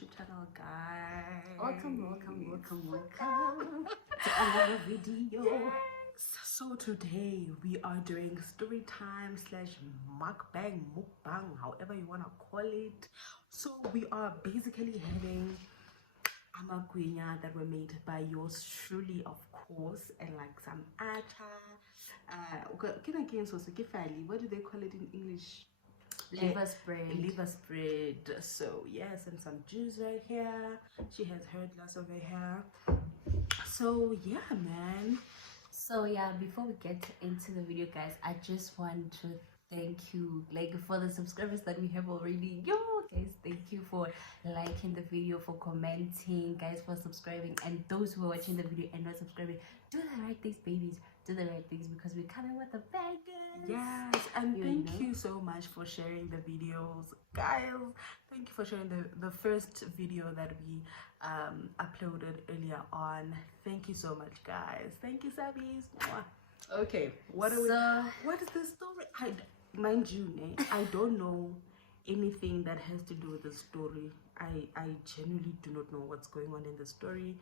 YouTube channel, guys. Welcome to another video. Yes. So today we are doing story time / mukbang, however you want to call it. So we are basically having Amagwinya that were made by yours truly, of course, and like some what do they call it in English? Liver spread. So yes, and some juice right here. She has her glass over here. So yeah, man. So yeah, before we get into the video, guys, I just want to thank you, like, for the subscribers that we have already. Yo guys, thank you for liking the video, for commenting, guys, for subscribing, and those who are watching the video and not subscribing, do the right things, babies, do the right things, because we're coming with the bangers. Yes, and thank you so much for sharing the videos, guys. Thank you for sharing the first video that we uploaded earlier on. Thank you so much, guys. Thank you, Sabis. Okay, what is the story? Mind you, I don't know anything that has to do with the story. I genuinely do not know what's going on in the story.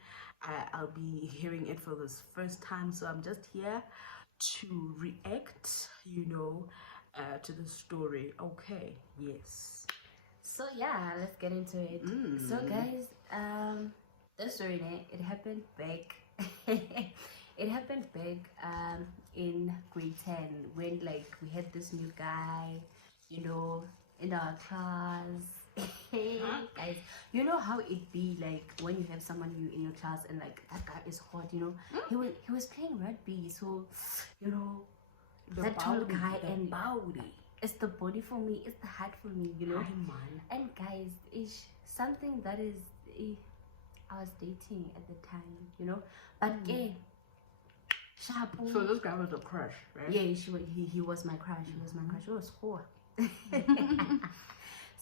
I'll be hearing it for the first time, so I'm just here to react, to the story. Okay, yes. So yeah, let's get into it. So guys, the story, it happened back it happened back in grade 10, when like we had this new guy, in our class. Guys, you know how it be like when you have someone new in your class and like that guy is hot, he was playing rugby, so that tall guy, and body, it's the body for me, it's the heart for me, and guys, it's something that is I was dating at the time, but so this guy was a crush, right? Yeah, he was my crush. He was my crush. He was 4.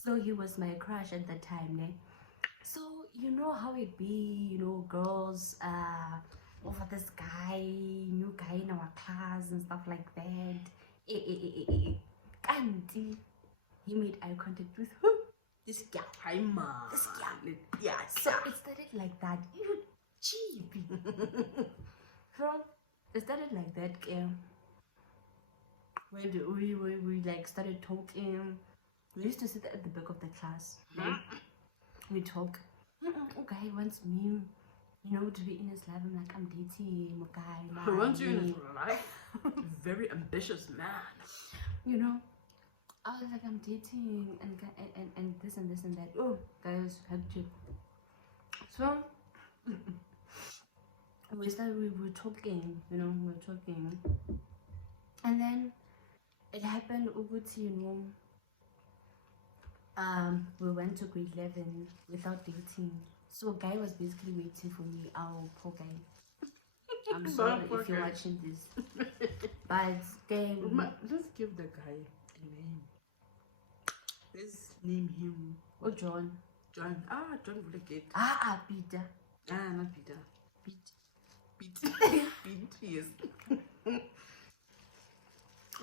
So he was my crush at the time, ne? So you know how it be, girls over this guy, new guy in our class and stuff like that. Auntie, he made eye contact with this girl. Hi, ma. This girl. Yeah. So it started like that. You cheap. So it started like that. When we like started talking. We used to sit at the back of the class. Right? We talk. Okay, wants me, to be in his life. I'm like, I'm dating a guy. He wants you in his life. Very ambitious man. I was like, I'm dating and this and this and that. Oh, guys, hectic. So we were talking, we were talking, and then it happened. We went to grade 11 without dating. So a guy was basically waiting for me. Oh, poor guy. I'm sorry if you're watching this. But let's give the guy a name. Let's name him. Oh, John. John will get. Peter. Not Peter. Pete. Pete, yes.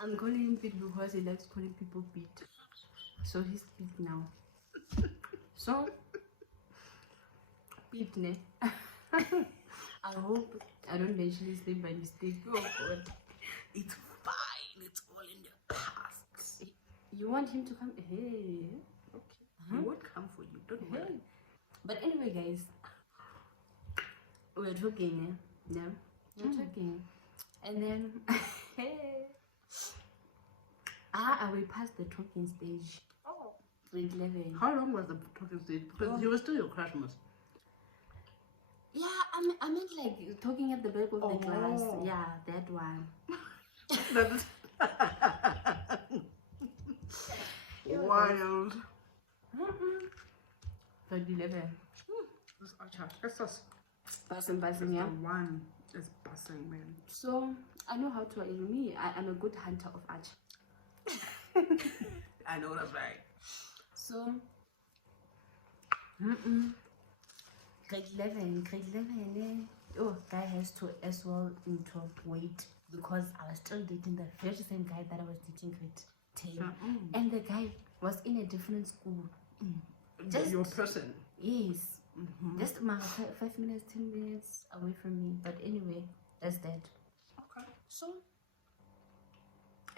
I'm calling him Pete because he likes calling people Pete. So he's Pete now. So Pete, ne? I hope I don't mention his name by mistake. Oh God. It's fine. It's all in the past. You want him to come? Hey. Okay. He won't come for you. Don't worry. But anyway, guys, we're talking, yeah. We're talking, and then we passed the talking stage. Grade 11. How long was the talking stage? Because he was still your crush, most. Yeah, I meant like talking at the back of the class. Yeah, that one. That is wild. Grade 11. That's just Passing, yeah. The one is passing, man. So I know how to. I'm a good hunter of arch. I know that's right. So, grade 11, oh, guy has to as well into weight, because I was still dating the very same guy that I was dating grade 10, and the guy was in a different school. Just your person. Yes. Just about 5 minutes, 10 minutes away from me. But anyway, that's that. Okay. So,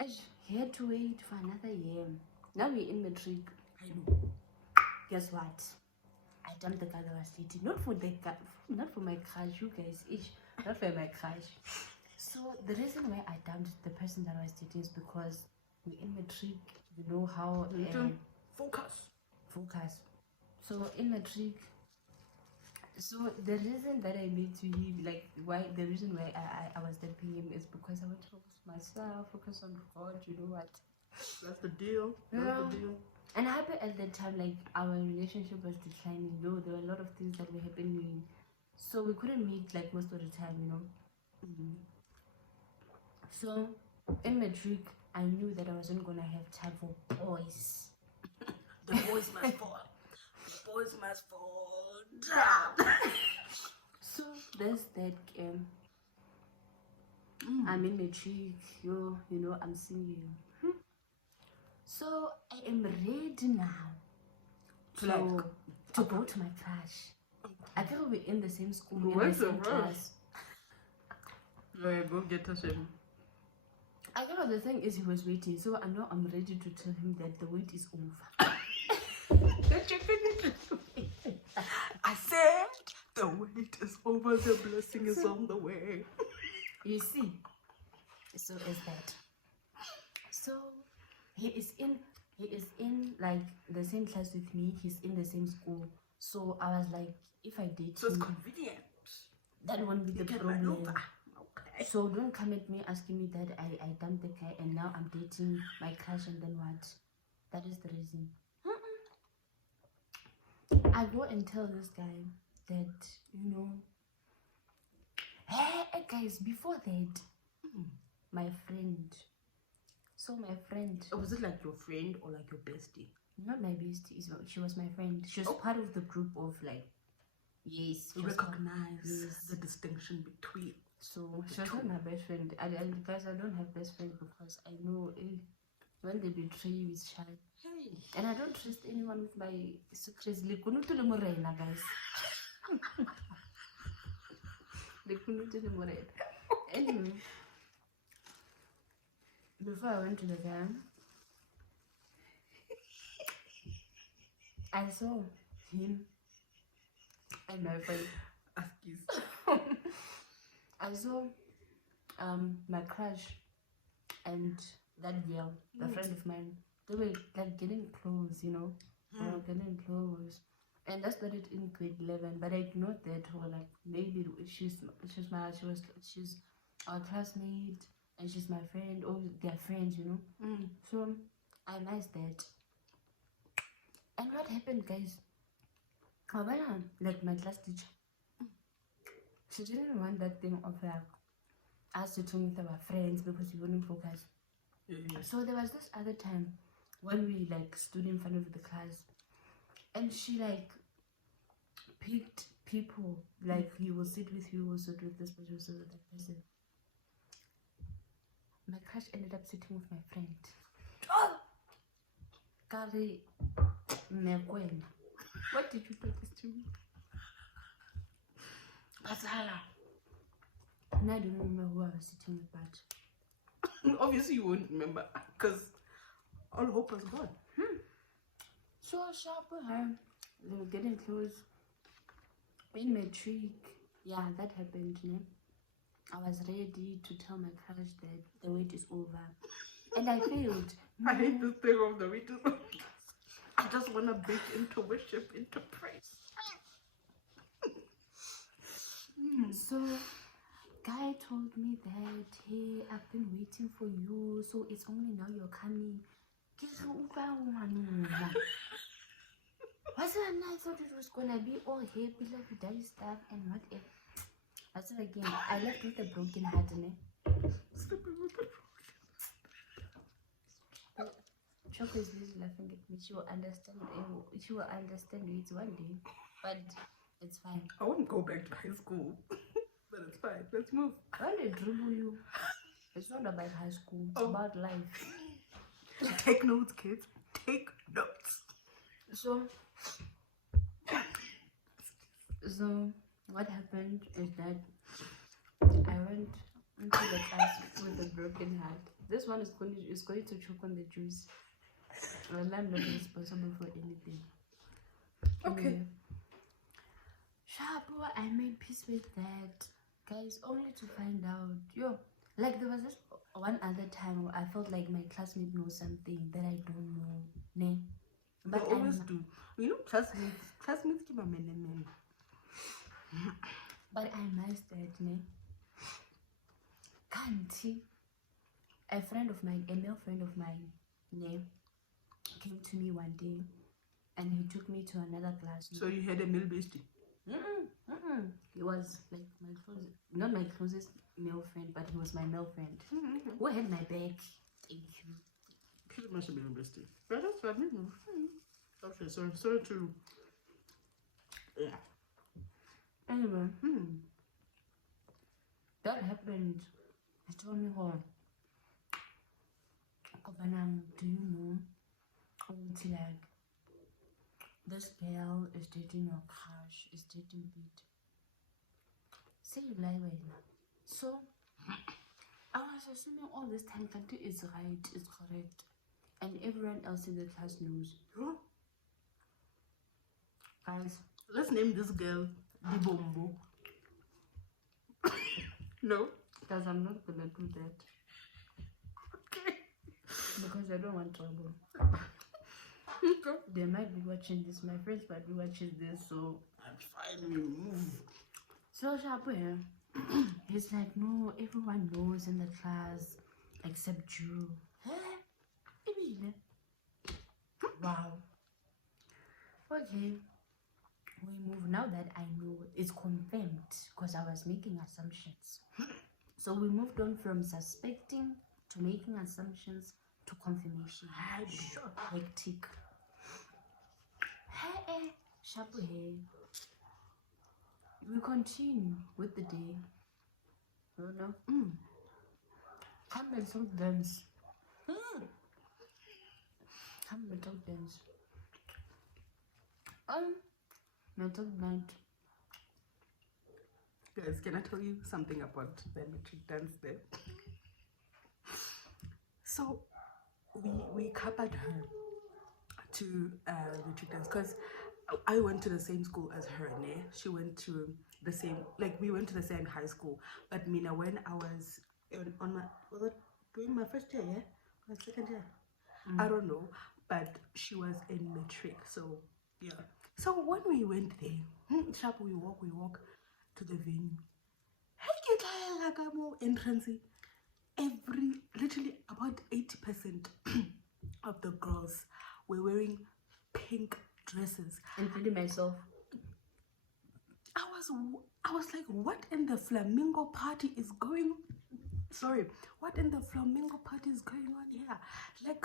I had to wait for another year. Now we're in matric. I know. Guess what? I dumped the guy that was dating. Not for the guy, not for my crush, you guys. Not for my crush. So the reason why I dumped the person that I was dating is because we're in matric. You know how focus. So in matric. So the reason that I made to him, like the reason why I was dumping him is because I want to focus on myself, focus on God. You know what? That's the deal. That's the deal. And happened at that time, like our relationship was declining. There were a lot of things that were happening, so we couldn't meet like most of the time, you know. So in matric, I knew that I wasn't gonna have time for boys. The boys must fall. The boys must fall down. So there's that game. I'm in matric, you know, I'm seeing you. So I am ready now to go to my crush. I think we're in the same school, in the same class. Yeah, go get us him. I think the thing is he was waiting, so I know I'm ready to tell him that the wait is over. I said the wait is over, the blessing is on the way. You see, so is that. So he is in like the same class with me. He's in the same school. So I was like, if I date so it's him, convenient. that won't be the problem. Okay. So don't come at me asking me that I dumped the guy and now I'm dating my crush and then what? That is the reason. I go and tell this guy that, you know, hey guys, before that, my friend. So my friend. Was it like your friend or like your bestie? Not my bestie. She was my friend. She was part of the group of like, yes. Recognize the distinction between. So she was not my best friend. Guys, I don't have best friends because I know when they betray you, it's shy. And I don't trust anyone with my secrets. Guys. Anyway, before I went to the game, I saw him and my friend. I saw my crush and that girl, the friend of mine. They were like getting close, you know. They were getting close. And that started in grade 11, but I ignored that, or like maybe she's our classmate and she's my friend, or they're friends, you know. So I missed that. And what happened, guys? Like my class teacher, she didn't want that thing of like us sitting with our friends because we wouldn't focus. So there was this other time when we like stood in front of the class, and she like picked people, like he will sit with you, will sit with this person, will sit with that person. My crush ended up sitting with my friend. Kari Megwen. What did you do this to me? Basala. And I don't remember who I was sitting with, but obviously you won't remember because all hope was gone. So sharp with her. They were getting close. In matric, yeah, that happened, you know. I was ready to tell my crush that the wait is over. And I failed. I hate this thing of the wait is over. I just want to break into worship, into praise. So, guy told me that, hey, I've been waiting for you, so it's only now you're coming. Wasn't I thought it was gonna be all happy, lovey-dovey stuff and whatever. I said again, I left with a broken heart, ne? Choco is busy laughing at me. She will understand. She will understand it one day, but it's fine. I wouldn't go back to high school, but it's fine. Let's move. When they dribble you, it's not about high school. It's about life. Take notes, kids. Take notes. So So what happened is that I went into the class with a broken heart. This one is going to choke on the juice. Well, I'm not responsible for anything. Okay. Sharp, I made peace with that, guys, only to find out, like there was this one other time where I felt like my classmate knows something that I don't know, ne? But they always do. You know, classmates keep a men. But I must add, ne? Kanti, a friend of mine, a male friend of mine, ne, came to me one day and he took me to another class. So you had a male bestie? He was like not my closest male friend, but he was my male friend who had my back. Thank you. She must have been a bestie. But that's what I mean. Okay, sorry to. Yeah. Anyway, that happened. He told me, "Oh, Kopanang, do you know? Like, this girl is dating your crush, is dating Pete. Say you lie right now." So I was assuming all this time Kanti is right, is correct, and everyone else in the class knows. Guys, let's name this girl Dibombo. No? because I'm not gonna do that. Okay. Because I don't want trouble. They might be watching this, my friends might be watching this, so I'm fine, we move. So Sharp, he's like, no, everyone knows in the class except you. Wow. Okay, we move. Now that I know, it's confirmed because I was making assumptions. So we moved on from suspecting to making assumptions to confirmation. Sure. Hectic. Sharp. We continue with the day. Oh no. Come and talk dance. Come and talk dance. Mental night. Guys, can I tell you something about the metric dance there? So we covered her to metric dance because I went to the same school as her, ne? She went to the same, like we went to the same high school. But Mina, when I was doing my first year, yeah? My second year? I don't know. But she was in metric, so yeah. So when we went there, sharp, we walk to the venue. Hey, like I'm more entrance. Literally about 80% of the girls were wearing pink dresses, including myself. I was like, what in the flamingo party is going? What in the flamingo party is going on here? Like,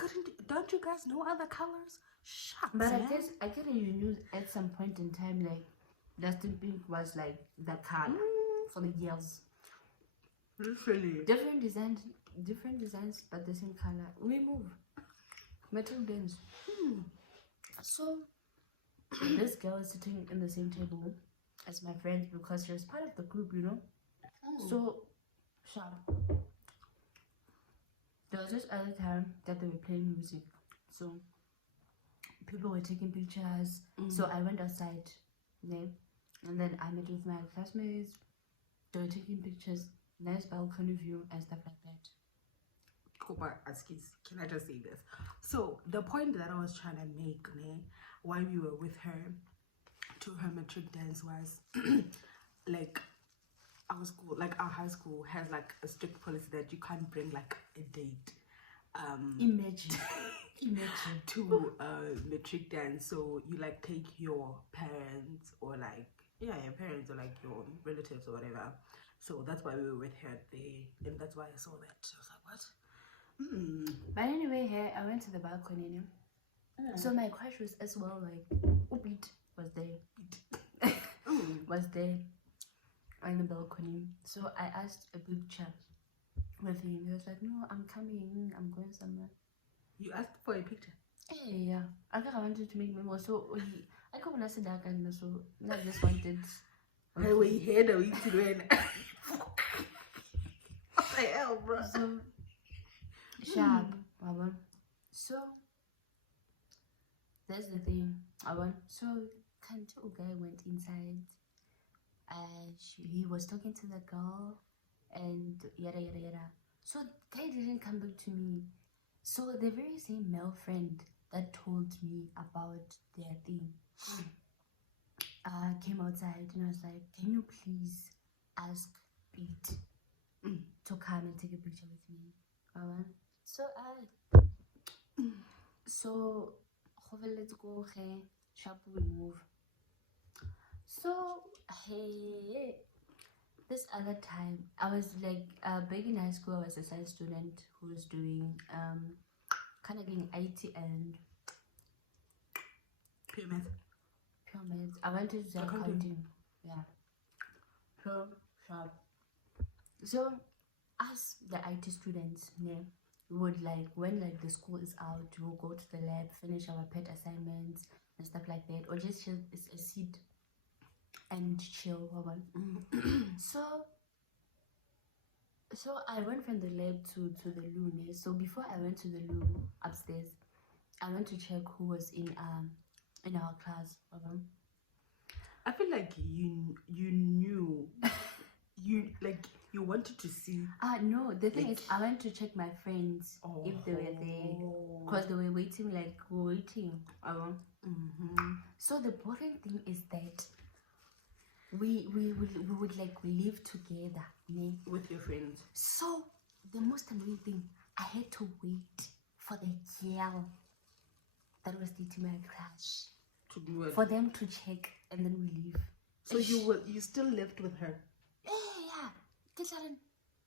don't you guys know other colors? Shucks, but man. I guess you knew at some point in time, like Dustin Pink was like the color for the girls. Literally. Different designs, but the same color. We move. Metal dance. So this girl is sitting in the same table as my friend because she was part of the group, you know. So sharp. There was this other time that they were playing music, so people were taking pictures. So I went outside, and then I met with my classmates. They were taking pictures, nice balcony view and stuff like that. Can I just say this? So the point that I was trying to make, while we were with her to her metric dance was like our school, like our high school has like a strict policy that you can't bring like a date. Imagine to metric dance. So you like take your parents or like your parents or like your relatives or whatever. So that's why we were with her there, and that's why I saw that. I was like, what? But anyway, here I went to the balcony. So my crush was as well like Upit was there. Was there on the balcony. So I asked a big chap with him. He was like, no, I'm coming, I'm going somewhere. You asked for a picture? Yeah. I think I wanted to make memories. So I come and sit down and so I just wanted Hey, we hear the week to win. What the hell, bro? So sharp. So that's the thing. So can't guy went inside. He was talking to the girl and yada yada yada. So guy didn't come back to me. So the very same male friend that told me about their thing came outside and I was like, can you please ask Pete to come and take a picture with me? So let's go. Sharp, we move. So hey, this other time I was like back in high school. I was a science student who was doing kind of doing IT and pure math. I went to do accounting. Yeah. So sharp. So us the IT students, we would like when like the school is out, we'll go to the lab, finish our pet assignments and stuff like that, or just chill, sit and chill. So I went from the lab to the loo. So before I went to the loo upstairs, I went to check who was in our class. I feel like you knew you wanted to see. No, the thing is I went to check my friends if they were there because they were waiting, like we were waiting. So the boring thing is that we would like live together with your friends. So the most annoying thing, I had to wait for the girl that was dating my crush to do it, for them to check and then we leave. So you still lived with her? Yeah.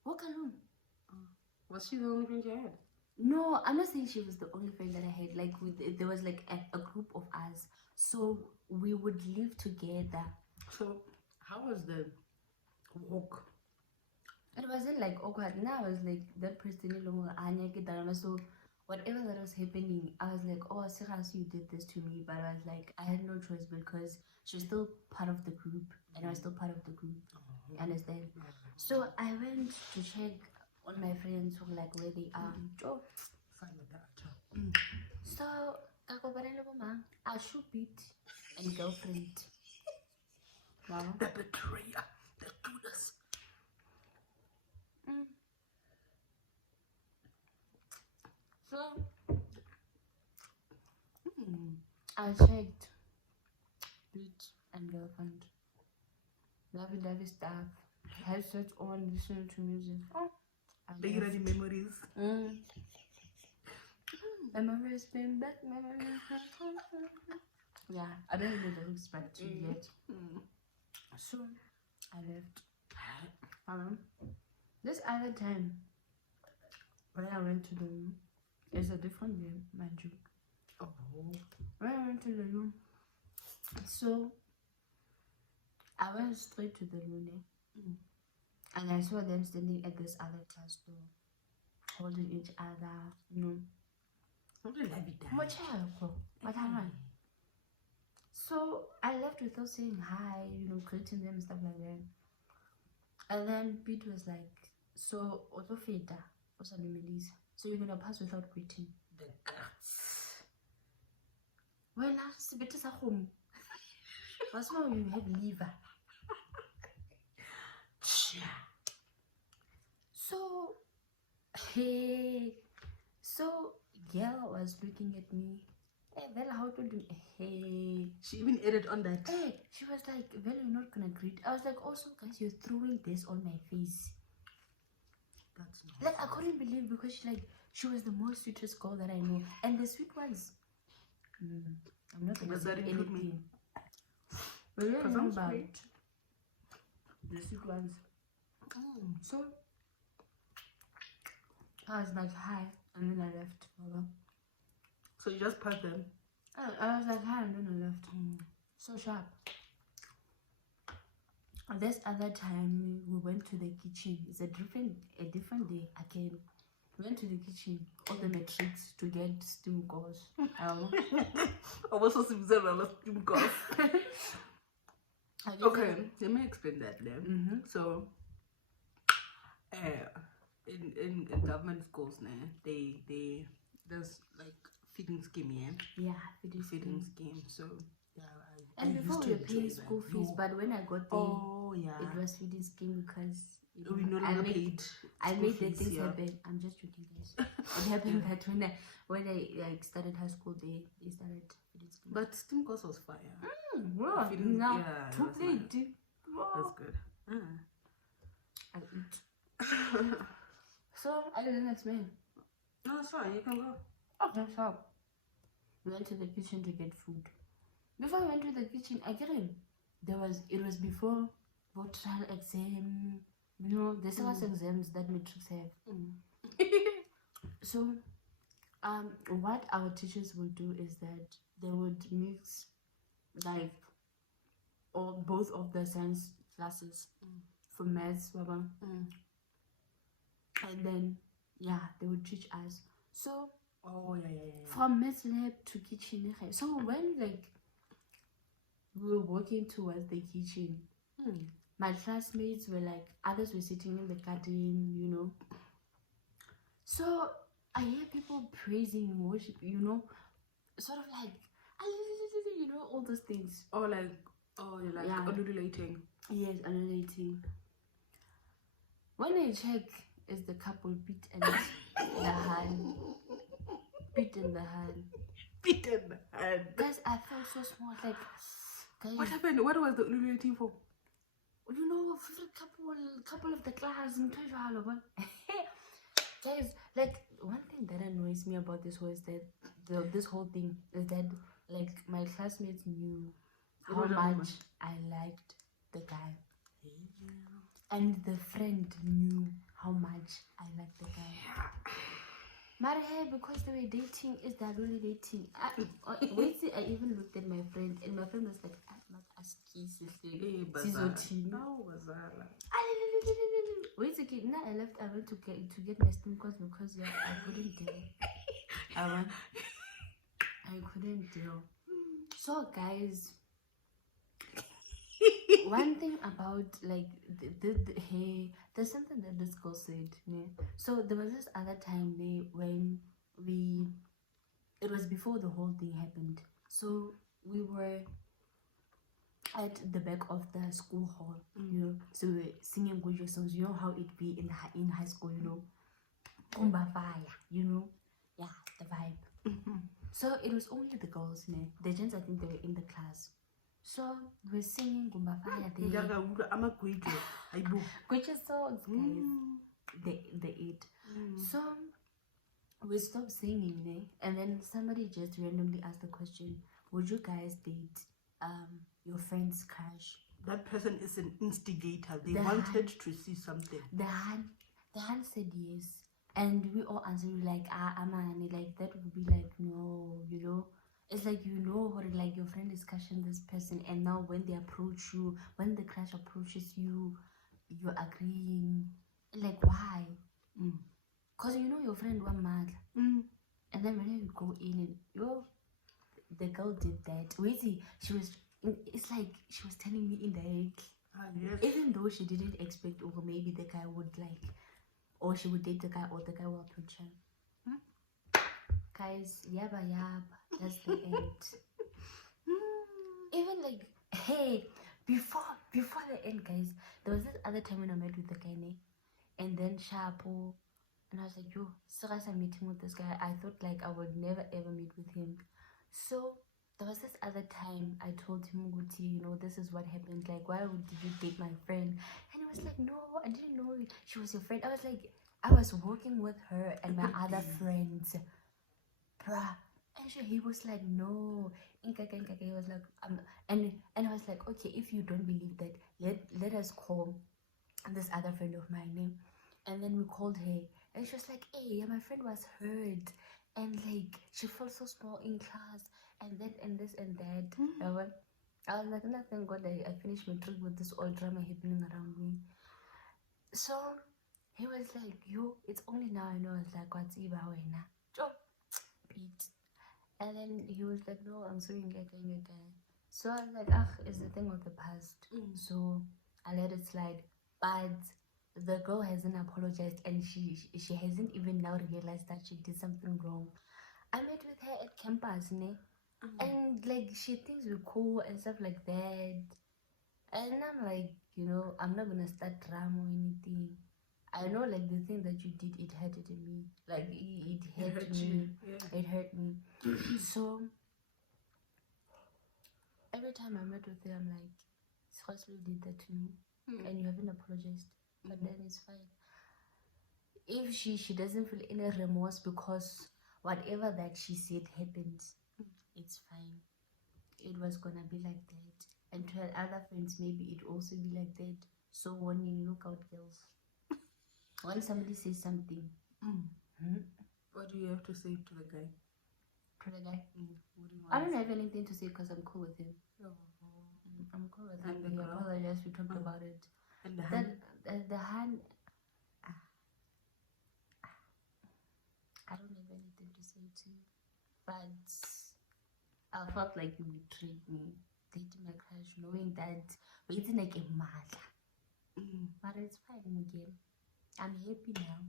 Walk alone. Was she the only friend you had? No, I'm not saying she was the only friend that I had. Like there was like a group of us, so we would live together. So how was the walk? It wasn't like awkward. Now I was like that person. So whatever that was happening, I was like, oh, Siras, you did this to me. But I was like, I had no choice because she was still part of the group, and I was still part of the group. You understand? So I went to check on my friends who like where they are. So I should beat and girlfriend. The betrayer, the Judas. So I checked beat and girlfriend. Lovey stuff. Headset on, listening to music. Big ready memories. Memories been back. Yeah, I don't know the lyrics back to yet. So I left. This other time when I went to the room, it's a different day, mind you. When I went to the room, so I went straight to the room and I saw them standing at this other class door, holding each other, So I left without saying hi, greeting them and stuff like that. And then Pete was like, so Otofeta, so you're gonna pass without greeting? The guts. Well, it's a bit of home. What's wrong? You have liver. So girl was looking at me. Hey, Bella, how to do? Hey. She even added on that. Hey, she was like, Bella, you're not gonna greet. I was like, also, guys, you're throwing this on my face. That's not like I couldn't believe because she was the most sweetest girl that I know, and the sweet ones. I'm not gonna say anything. But yeah, I'm about the sweet ones. So I was like, hi, and then I left. So you just passed them? I was like, hi, and then I left. So sharp. This other time we went to the kitchen. It's a different day again. We went to the kitchen, all the metrics to get steam calls. I was so simple steam calls. Okay, let me explain that then. Mm-hmm. So, in government schools now, there's like feeding scheme, Yeah, feeding scheme. So yeah, and I before used we to were paying enjoy school that. fees, but when I got there, Oh yeah, it was feeding scheme because we no longer paid. I school made the fees, things yeah. happen. I'm just joking, guys. It happened that when I like started high school, they started feeding scheme. But steam course was fire. Wow, Feeding, now yeah, two it was nice. plate. That's good. I eat. So I didn't explain. No, it's fine. You can go. Okay, so we went to the kitchen to get food. Before I went to the kitchen, again, it was before trial exam. You know, the serious exams that matrix have. So, what our teachers would do is that they would mix like both of the science classes for maths, and then yeah, they would teach us. So from maths lab to kitchen. So when like we were walking towards the kitchen, my classmates were like, others were sitting in the garden, you know. So I hear people praising, worship, you know, sort of like, you know, all those things. Or like, you're like ululating. Yes, ululating. When I check, is the couple beat in the hand. Beat in the hand. Beat in the hand. Guys, I felt so small. Like, guys, what happened? What was the ululating for? You know, couple of the class in guys, like one thing that annoys me about this was that this whole thing is that like my classmates knew how much I liked the guy, and the friend knew how much I liked the guy. But hey, because they were dating, is that really dating? Wait till I even looked at my friend, and my friend was like, I'm not asking wait again. Now I left. I went to get my steam course because yeah, I couldn't deal. I couldn't deal. So guys, one thing about like hey, there's something that this girl said. Yeah? So there was this other time when it was before the whole thing happened. So we were at the back of the school hall, you know. So we were singing good songs. You know how it be in high school, you know. Kumba fire, you know. Yeah, the vibe. So it was only the girls, ne? The gents, I think they were in the class. So we're singing Kumba fire. Which is songs, guys. They eat. So we stopped singing, ne? And then somebody just randomly asked the question, would you guys date your friend's crush? That person is an instigator. They wanted to see something. The hand said yes. And we all answered like, Amani, like that would be like, no, you know. It's like, you know, or like your friend is crushing this person, and now when they approach you, when the crush approaches you, you're agreeing. Like, why? Because you know your friend was mad. And then when you go in and the girl did that. It's like she was telling me indirectly. Yes. Even though she didn't expect, or maybe the guy would like, or she would date the guy, or the guy will approach her. Guys, yaba, that's the end. Even like, hey, before the end, guys, there was this other time when I met with the guy, and then Shapo, and I was like, yo, serious, I'm meeting with this guy. I thought like I would never ever meet with him. So there was this other time I told him, Guti, you know, this is what happened. Like, why did you date my friend? And he was like, no, I didn't know she was your friend. I was like, I was working with her and my other friends, bruh. And he was like, no. He was like, and I was like, okay, if you don't believe that, let us call this other friend of mine. And then we called her, and she was like, hey, my friend was hurt, and like she felt so small in class, and that and this and that. I was like, no, thank God I finished my trip with this all drama happening around me. So he was like, yo, it's only now I know. I was like, what's Iba now? Beat. And then he was like, no, I'm sorry, guy. So I was like, ah, it's a thing of the past. So I let it slide. But the girl hasn't apologized, and she hasn't even now realized that she did something wrong. I met with her at campus, ne? And like she thinks we're cool and stuff like that. And I'm like, you know, I'm not gonna start drama or anything. I know, like, the thing that you did, it hurted me. Like, it hurt me. Yeah. It hurt me. So, every time I met with her, I'm like, Skhoslu did that to me. And you haven't apologized. But then it's fine. If she doesn't feel any remorse because whatever that she said happened, it's fine. It was gonna be like that. And to her other friends, maybe it also be like that. So warning, look out, girls. When somebody says something, what do you have to say to the guy? To the guy? What do you want I don't have anything to say because I'm cool with him. I'm cool with him. He apologized. We talked about it. And the hand? The hand. I don't have anything to say to you. But I felt like you betrayed me. Dating my crush, knowing that we didn't like a mother. But it's fine again. I'm happy now.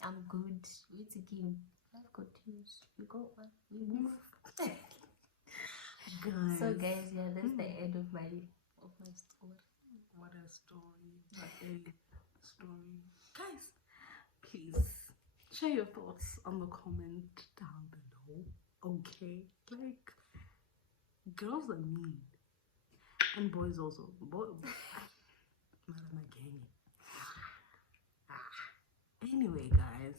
I'm good. We're taking. Life continues. We go on. We move. Guys. So guys, yeah, that's the end of my story. What a story. What a story. Guys, please share your thoughts on the comment down below. Okay? Like, girls are mean. And boys also. Anyway, guys,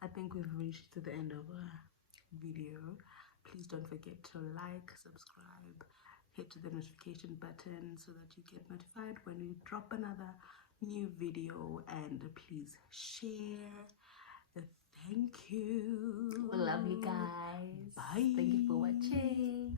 I think we've reached to the end of our video. Please don't forget to like, subscribe, hit the notification button so that you get notified when we drop another new video, and please share. Thank you. We love you guys. Bye. Thank you for watching.